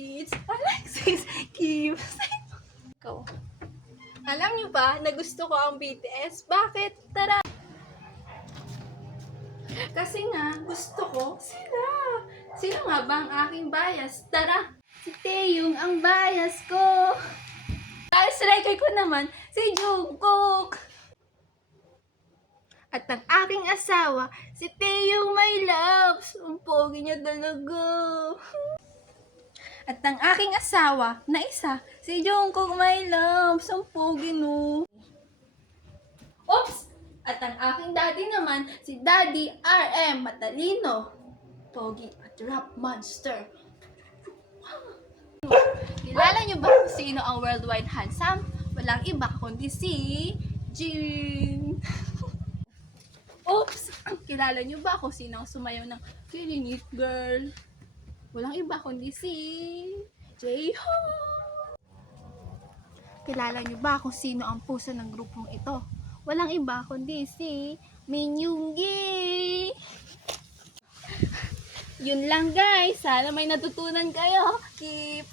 It's Alexis Kim. Ikaw. Alam niyo ba na gusto ko ang BTS? Bakit? Tara! Kasi nga, gusto ko sila. Sino nga ba ang aking bias? Tara! Si Taeyong ang bias ko. Bias striker ko naman, si Jungkook. At ang aking asawa, si Taeyong my loves. Ang pogi niya talaga. At ang aking asawa na isa, si Jungkook my loves. Ang pogi no. Oops! At ang aking daddy naman, si Daddy RM Matalino. Pogi at rap monster. Kilala niyo ba kung sino ang worldwide handsome? Walang iba kundi si Jin. Oops! Kilala niyo ba kung sino ang sumayaw ng Killing It Girl? Walang iba kundi si J-Hope. Kilala niyo ba kung sino ang puso ng grupong ito? Walang iba kundi si Min Yoongi. Yun lang guys. Sana may natutunan kayo. Keep